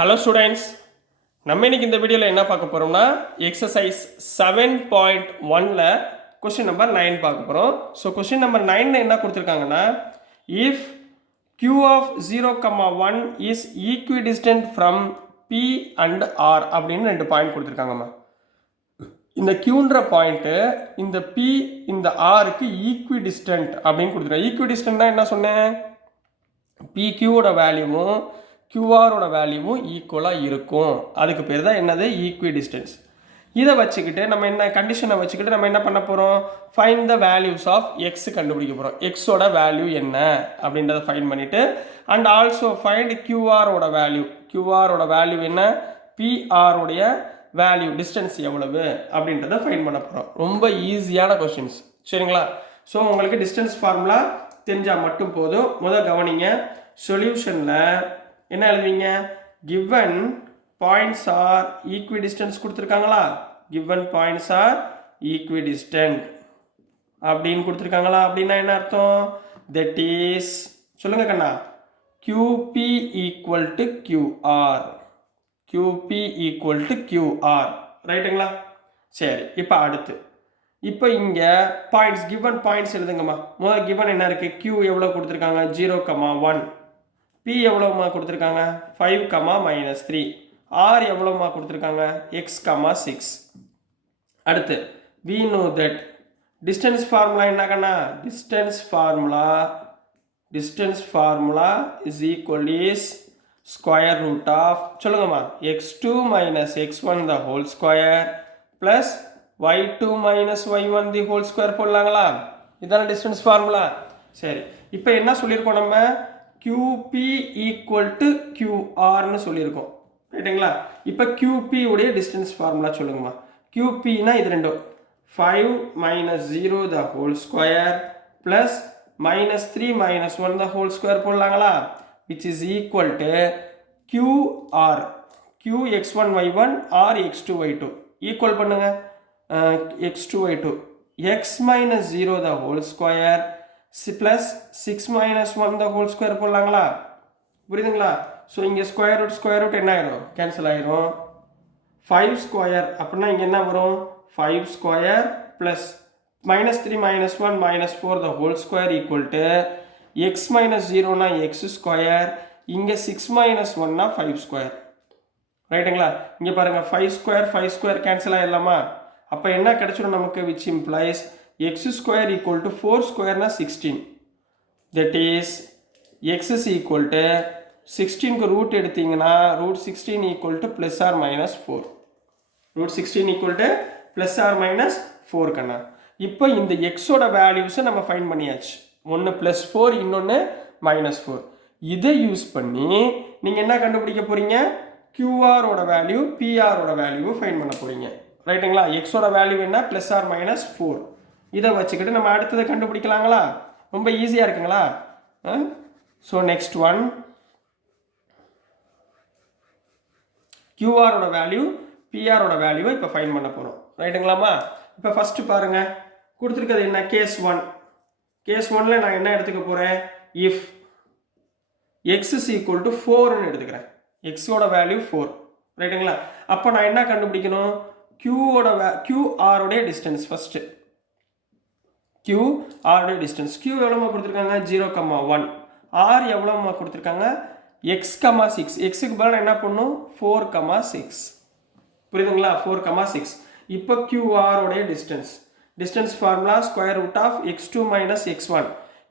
Hello students, நம்ம இன்னைக்கு இந்த வீடியோவில் என்ன பார்க்க போகிறோம்னா எக்ஸசைஸ் 7.1ல் கொஸ்டின் நம்பர் 9 பார்க்க போகிறோம். ஸோ கொஸ்டின் நம்பர் 9 என்ன கொடுத்துருக்காங்கன்னா, if q of 0,1 is equidistant from p and r அப்படின்னு 2 பாயிண்ட் கொடுத்துருக்காங்கம்மா. இந்த qன்ற பாயிண்ட்டு இந்த p இந்த rக்கு ஈக்விடிஸ்டன்ட் அப்படின்னு கொடுத்துருக்காங்க. ஈக்விடிஸ்டன்ட்னா என்ன சொன்னேன்? pqவோட வேல்யூவும் qrோட வேல்யூவும் ஈக்குவலாக இருக்கும். அதுக்கு பேர் தான் என்னது? ஈக்விடிஸ்டன்ஸ். இதை வச்சுக்கிட்டு நம்ம என்ன கண்டிஷனை வச்சுக்கிட்டு நம்ம என்ன பண்ண போகிறோம்? Find the values of X கண்டுபிடிக்க போகிறோம். எக்ஸோட வேல்யூ என்ன அப்படின்றத ஃபைண்ட் பண்ணிவிட்டு அண்ட் ஆல்சோ ஃபைண்ட் கியூஆரோட வேல்யூ. கியூஆரோட வேல்யூ என்ன? பிஆரோடைய வேல்யூ டிஸ்டன்ஸ் எவ்வளவு அப்படின்றத ஃபைண்ட் பண்ண போகிறோம். ரொம்ப ஈஸியான கொஸ்டின்ஸ், சரிங்களா? ஸோ உங்களுக்கு டிஸ்டன்ஸ் ஃபார்முலா தெரிஞ்சால் மட்டும் போதும். முதல் கவனிங்க, சொல்யூஷனில் என்ன எழுதுவீங்க? given points are equidistant கொடுத்துருக்காங்களா? given points are equidistant அப்படின்னு கொடுத்துருக்காங்களா? அப்படின்னா என்ன அர்த்தம்? that is, சொல்லுங்க கண்ணா, qp equal to qr. qp equal to qr, ரைட்டுங்களா? சரி, இப்போ அடுத்து இப்போ இங்கே பாயிண்ட்ஸ், given பாயிண்ட்ஸ் எழுதுங்கம்மா. முதல் given என்ன இருக்குது? q எவ்வளோ கொடுத்துருக்காங்க? 0,1. p எவ்வளோமா கொடுத்துருக்காங்க? 5,-3. r எவ்வளோமா கொடுத்துருக்காங்க? x, 6. அடுத்து we know that distance formula என்ன கண்ணா? distance formula is equal is square root of, சொல்லுங்கம்மா, x2 minus x1 the whole square plus y2 minus y1 the whole square போடலாங்களா? இதான distance formula. சரி, இப்போ என்ன சொல்லியிருக்கோம்? நம்ம qp equal to qrன்னு சொல்லியிருக்கோம், ரைட்டுங்களா? இப்போ qp உடைய டிஸ்டன்ஸ் ஃபார்முலா சொல்லுங்கம்மா. qpனா இது ரெண்டும் 5 minus 0 the whole square plus minus 3 minus 1 the whole square போடலாங்களா? which is equal to qr, q x1 y1 r x2 y2 equal பண்ணுங்க. x2 y2 x minus 0 the whole square plus 6 minus 1 the whole square போடலாங்களா? புரியுதுங்களா? So இங்கே square root என்ன ஆயிரும்? Cancel ஆயிரும். 5 square அப்படின்னா இங்கே என்ன வரும்? 5 square plus -3 -1 -4 the whole square equal to x minus 0னா x square, இங்கே 6 minus 1னா 5 ஸ்கொயர், ரைட்டுங்களா? இங்கே பாருங்கள், 5 ஸ்கொயர் கேன்சல் ஆயிடலாமா? அப்போ என்ன கிடைச்சிடும் நமக்கு? which implies x square equal to 4 square na 16. That is x is equal to 16 க்கு ரூட் எடுத்தீங்கன்னா root 16 equal to plus or minus 4. root 16 equal to plus or minus 4 கண்ணா. இப்போ இந்த x ஓட வேல்யூஸை நம்ம ஃபைண்ட் பண்ணியாச்சு. ஒன்று +4, இன்னொன்று -4. இதை யூஸ் பண்ணி நீங்கள் என்ன கண்டுபிடிக்க போகிறீங்க? qr ஓட வேல்யூ pr ஓட வேல்யூவை ஃபைண்ட் பண்ண போகிறீங்க, ரைட்டுங்களா? x ஓட வேல்யூ என்ன? +or -4. இதை வச்சுக்கிட்டு நம்ம அடுத்ததை கண்டுபிடிக்கலாங்களா? ரொம்ப ஈஸியாக இருக்குங்களா? ஸோ நெக்ஸ்ட் ஒன், கியூஆரோட வேல்யூ பிஆரோட வேல்யூவை இப்போ ஃபைண்ட் பண்ண போகிறோம், ரைட்டுங்களாம்மா? இப்போ ஃபஸ்ட்டு பாருங்கள், கொடுத்துருக்கிறது என்ன? கேஸ் 1. கேஸ் 1ல் நான் என்ன எடுத்துக்க போகிறேன்? If X is equal to 4ன்னு எடுத்துக்கிறேன். எக்ஸோட வேல்யூ 4, ரைட்டுங்களா? அப்போ நான் என்ன கண்டுபிடிக்கணும்? கியூஆரோடைய distance first. qr distance, q எவ்வளோமா கொடுத்துருக்காங்க? 0,1. r எவ்வளோமா கொடுத்துருக்காங்க? x, 6. எக்ஸுக்கு பதிலாக என்ன பண்ணும்? 4,6. புரியுதுங்களா? 4,6. இப்போ qr உடைய distance formula square root of x2 minus x1.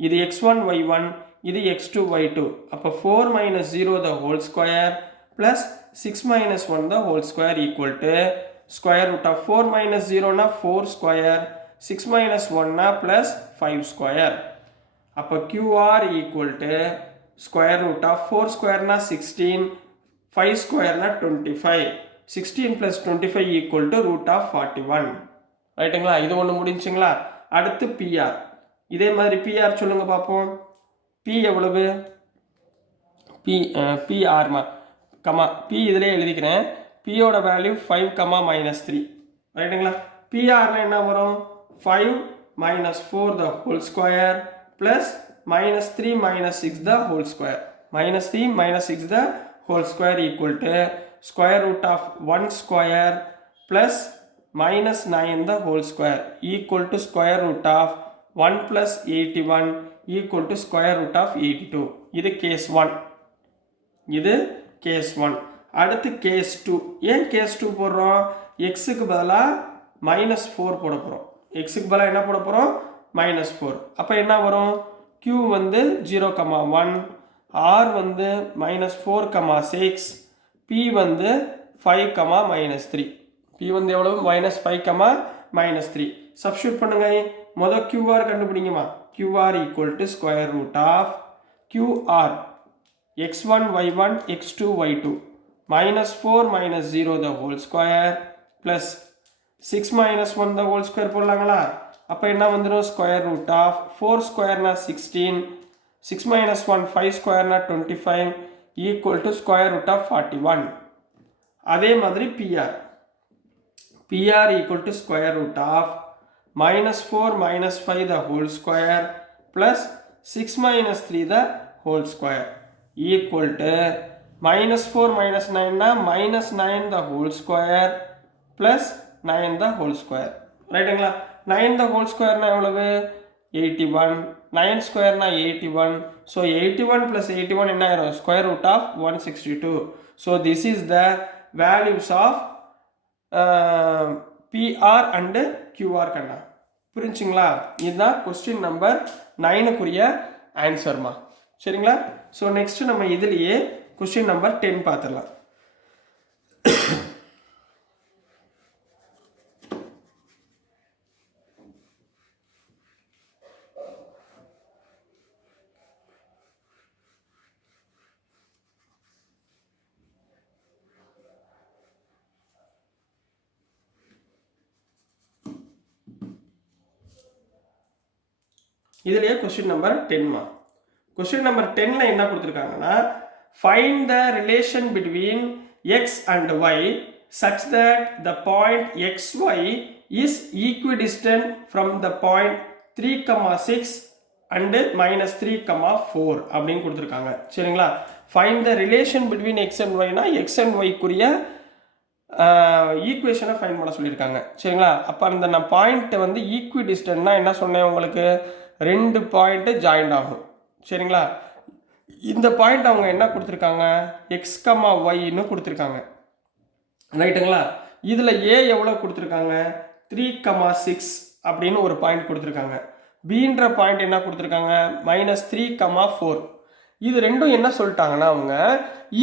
இது x1 y1, இது x2 y2. அப்போ 4 minus 0 the whole square plus 6 minus 1 the whole square equal to square root of 4 minus 0 na 4 square, 6 minus 1 na plus 5 square. அப்போ qr equal to square root of 4 square na 16, 5 square na 25. 16 plus 25 equal to root of 41, ரைட்டுங்களா? இது ஒன்று முடிஞ்சுங்களா? அடுத்து pr. இதே மாதிரி pr சொல்லுங்க பார்ப்போம். p எவ்வளவு? prமா கமா p இதிலே எழுதிக்கிறேன். pயோட வேல்யூ 5, -3, ரைட்டுங்களா? prனா என்ன வரும்? 5 minus 4 the whole square plus -3 - 6 the whole square. -3 - 6 the whole square equal to square root of 1 square plus minus 9 the whole square equal to square root of 1 plus 81 equal to square root of 82. இது case 1. இது case 1. அடுத்து case 2. ஏன் case 2 போடுறோம்? xக்கு பதிலா minus 4 போட போகிறோம். xக்கு பதிலா என்ன போட போகிறோம்? minus 4. அப்போ என்ன வரும்? q வந்து 0,1, r வந்து minus 4,6, p வந்து 5, minus 3. p வந்து எவ்வளவு? minus 5, minus 3. சப்ஸ்டியூட் பண்ணுங்க. முதல் qr கண்டுபிடிங்கம்மா. qr equal to square root of qr x1 y1 x2 y2 minus 4 minus 0 the whole square plus 6 minus 1 the whole square போடலாங்களா? அப்போ என்ன வந்துடும்? square root of 4 square na 16, 6 minus 1 5 square na 25 equal to square root of 41. அதே மாதிரி pr equal to square root of minus 4 minus 5 the whole square plus 6 minus 3 the whole square equal to minus 4 minus 9 na minus 9 the whole square plus 9 the whole square. ரைட்டுங்களா? 9 the whole square na எவ்வளவு? 81. 9 square na 81. So 81 plus 81 என்ன ஆயிரும்? Square root of 162. So this is the values of PR and QR கண்ணா. புரிஞ்சுங்களா? இதுதான் question number 9க்குரிய ஆன்சர்மா. சரிங்களா? So next நம்ம இதுலேயே question number 10 பார்த்துடலாம். இதுலயே கொஸ்டின் நம்பர் 10மா. கொஸ்டின் நம்பர் 10ல என்ன கொடுத்திருக்காங்கன்னா find the relation between x and y such that the point xy is equidistant from the point 3,6 and minus 3,4 அப்படின்னு கொடுத்திருக்காங்க. சரிங்களா? find the relation between x and y னா x and y குரிய ஈக்குவேஷனை find பண்ண சொல்லியிருக்காங்க. சரிங்களா? அப்போ அந்த நான் பாயிண்ட் வந்து ஈக்விடிஸ்டன்ட்னா என்ன சொன்னேன் உங்களுக்கு? 2 பாயிண்ட் ஜாயிண்ட் ஆகும். சரிங்களா? இந்த பாயிண்ட் அவங்க என்ன கொடுத்துருக்காங்க? x, yன்னு கொடுத்துருக்காங்க. ரைட்டுங்களா? இதில் a எவ்வளோ கொடுத்துருக்காங்க? 3,6 அப்படின்னு ஒரு பாயிண்ட் கொடுத்துருக்காங்க. bன்ற பாயிண்ட் என்ன கொடுத்துருக்காங்க? -3,4. இது ரெண்டும் என்ன சொல்லிட்டாங்கன்னா அவங்க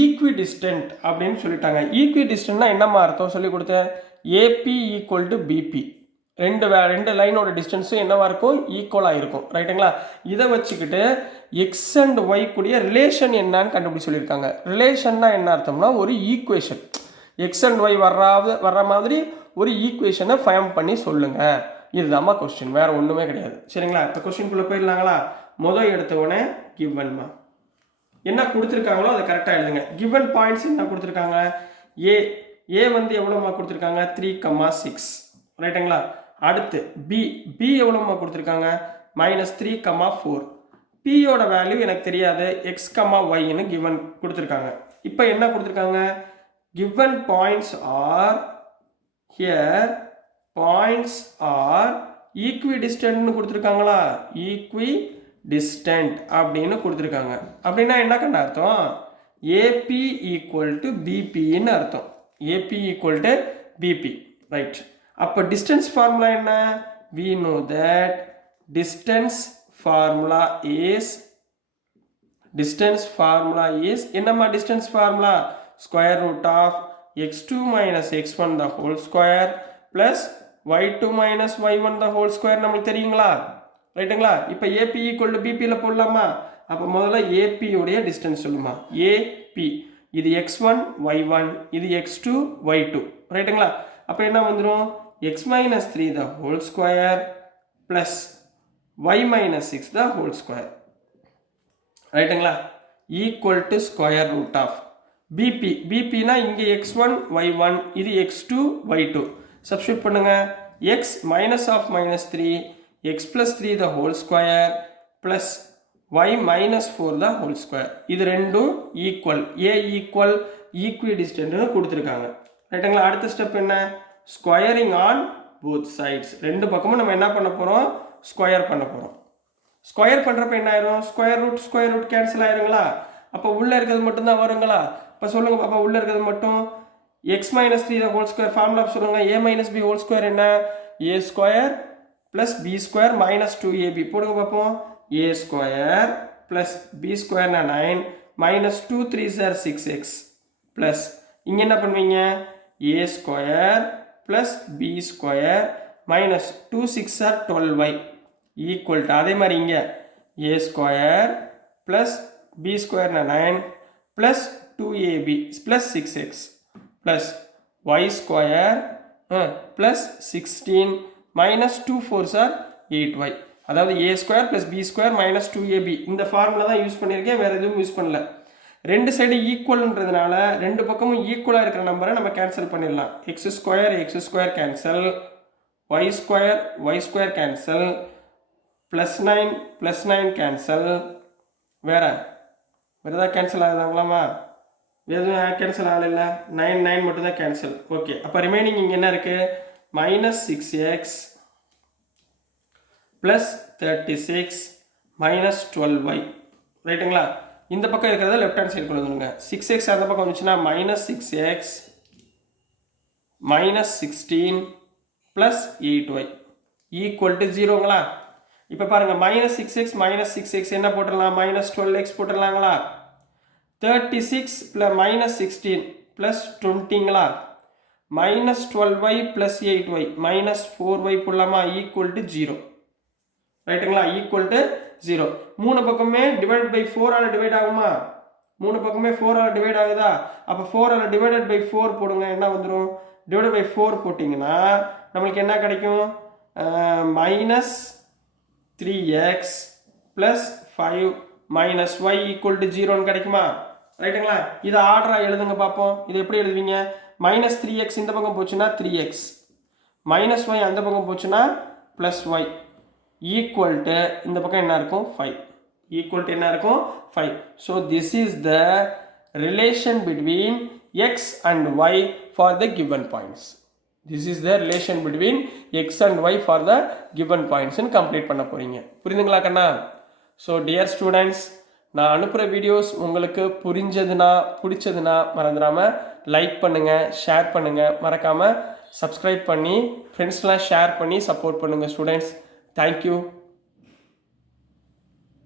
ஈக்விடிஸ்டன்ட் அப்படின்னு சொல்லிட்டாங்க. ஈக்விடிஸ்டன்ட்னா என்னம்மா அர்த்தம் சொல்லி கொடுத்தேன்? AB equal to PB. ரெண்டு லைனோட டிஸ்டன்ஸும் என்னவா இருக்கும்? ஈக்குவலாக இருக்கும். ரைட்டுங்களா? இதை வச்சுக்கிட்டு எக்ஸ் அண்ட் ஒய் கூடிய ரிலேஷன் என்னன்னு கண்டுபிடிச்சி சொல்லியிருக்காங்க. ரிலேஷன்னா என்ன அர்த்தம்னா ஒரு ஈக்குவேஷன். எக்ஸ் அண்ட் ஒய் வர்ற மாதிரி ஒரு ஈக்குவேஷனை ஃபைண்ட் பண்ணி சொல்லுங்க. இதுதாம்மா கொஸ்டின், வேற ஒன்றுமே கிடையாது. சரிங்களா? இப்போ கொஸ்டின்குள்ளே போயிடலாங்களா? முதல் எடுத்த உடனே கிவன்மா என்ன கொடுத்துருக்காங்களோ அதை கரெக்டாக எழுதுங்க. கிவன் பாயிண்ட்ஸ் என்ன கொடுத்துருக்காங்க? ஏ வந்து எவ்வளோமா கொடுத்துருக்காங்க? 3,6. ரைட்டுங்களா? அடுத்து பி எவ்வளோமா கொடுத்துருக்காங்க? -3,4. பியோட வேல்யூ எனக்கு தெரியாது. எக்ஸ், ஒய்ன்னு கிவன் கொடுத்துருக்காங்க. இப்போ என்ன கொடுத்துருக்காங்க? Given points are here, points are ஈக்விடிஸ்டன்ட்னு கொடுத்துருக்காங்களா? ஈக்விடிஸ்டன்ட் அப்படின்னு கொடுத்துருக்காங்க. அப்படின்னா என்ன கண்ட அர்த்தம்? ஏபி ஈக்குவல் டு பிபின்னு அர்த்தம். AB equal to PB. Right. அப்போ டிஸ்டன்ஸ் ஃபார்முலா என்ன? we know that distance formula is என்னம்மா distance formula? square root of x2 minus x1 the whole square plus y2 minus y1 the whole square நமக்கு தெரியுங்களா? ரைட்டுங்களா? இப்போ AB equal to பிபியில் போடலாமா? அப்போ முதல்ல ஏபி உடைய டிஸ்டன்ஸ் சொல்லுமா? ஏபி இது x1 y1, இது x2 y2. ரைட்டுங்களா? அப்போ என்ன வந்துடும்? x minus 3 the whole square plus y minus 6 the whole square. ரைட்டுங்களா? equal to square root of bp னா இங்கே x1 y1, இது x2 y2. சப்ஸ்டியூட் பண்ணுங்க. x minus of -3 x plus 3 the whole square plus y minus 4 the whole square. இது ரெண்டும் equal. a equal equidistant கொடுத்திருக்காங்க. ரைட்டுங்களா? அடுத்த ஸ்டெப் என்ன? Squaring on both sides. ரெண்டு பக்கமும் நம்ம என்ன பண்ண போறோம்? ஸ்கொயர் பண்ண போறோம். ஸ்கொயர் பண்ணுறப்ப என்ன ஆயிரும்? ஸ்கொயர் ரூட் கேன்சல் ஆயிருங்களா? அப்போ உள்ளே இருக்கிறது மட்டும்தான் வருங்களா? இப்போ சொல்லுங்கள் பாப்பா, உள்ளே இருக்கிறது மட்டும் x minus 3 the whole square formula சொல்லுங்கள். a minus b whole square என்ன? a square plus b square minus 2ab போடுங்க பார்ப்போம். a square plus b square 9 minus 2 3s are 6x plus இங்கே என்ன பண்ணுவீங்க? a square plus b square minus 2 6 are 12y equal to அதே மாதிரி இங்கே a square plus b square 9 plus 2ab plus 6x plus y square plus 16 minus 2 4s are 8y. அதாவது a square plus b square minus 2ab இந்த formula தான் use பண்ணியிருக்கேன், வேறு எதுவும் use பண்ணல. ரெண்டு சைடு ஈக்குவல்ன்றதுனால ரெண்டு பக்கமும் ஈக்குவலாக இருக்கிற நம்பரை நம்ம கேன்சல் பண்ணிடலாம். x square cancel, y square cancel, +9 cancel, வேறு ஏதாவது கேன்சல் ஆகுதாங்களாமா? எதுவும் கேன்சல் ஆகல, 9 மட்டும்தான் கேன்சல். ஓகே, அப்போ ரிமைனிங் இங்கே என்ன இருக்குது? -6x plus 36 minus 12y. ரைட்டுங்களா? இந்த பக்கம் இருக்கிறத லெஃப்ட் ஹேண்ட் சைடு கொண்டு வந்துடுங்க. 6x அந்த பக்கம் வந்துச்சுன்னா -6x minus 16 plus 8y equal to 0ங்களா? இப்போ பாருங்கள், -6x என்ன போட்டுடலாம்? -12x போட்டுடலாங்களா? 36 plus -16 plus 20ங்களா? -12y plus 8y minus 4y போடலாமா? equal to 0. ரைட்டுங்களா? equal to 0. மூணு பக்கமே டிவைட் பை 4ஆல் டிவைட் ஆகுமா? மூணு பக்கமே 4ஆல் டிவைட் ஆகுதா? அப்போ 4ஆல் டிவைடட் பை 4 போடுங்க, என்ன வந்துடும்? டிவைட் பை 4 போட்டிங்கன்னா நம்மளுக்கு என்ன கிடைக்கும்? -3x plus 5 minus y equal to 0ன்னு கிடைக்குமா? ரைட்டுங்களா? இதை ஆர்டராக எழுதுங்க பார்ப்போம். இது எப்படி எழுதுவீங்க? -3x இந்த பக்கம் போச்சுன்னா 3x, -y அந்த பக்கம் போச்சுன்னா +y ஈக்குவல் டு இந்த பக்கம் என்ன இருக்கும்? 5. ஈக்குவல் டு என்ன இருக்கும்? 5. So this is the relation between x and y for the given points. This is the relation between x and y for the given points ன்னு கம்ப்ளீட் பண்ண போறீங்க. புரியுதுங்களா கண்ணா? ஸோ டியர் ஸ்டூடெண்ட்ஸ், நான் அனுப்புகிற videos உங்களுக்கு பிடிச்சதுன்னா மறந்துடாமல் லைக் பண்ணுங்கள், ஷேர் பண்ணுங்கள், மறக்காமல் சப்ஸ்கிரைப் பண்ணி ஃப்ரெண்ட்ஸ்லாம் ஷேர் பண்ணி சப்போர்ட் பண்ணுங்கள் ஸ்டூடெண்ட்ஸ். Thank you.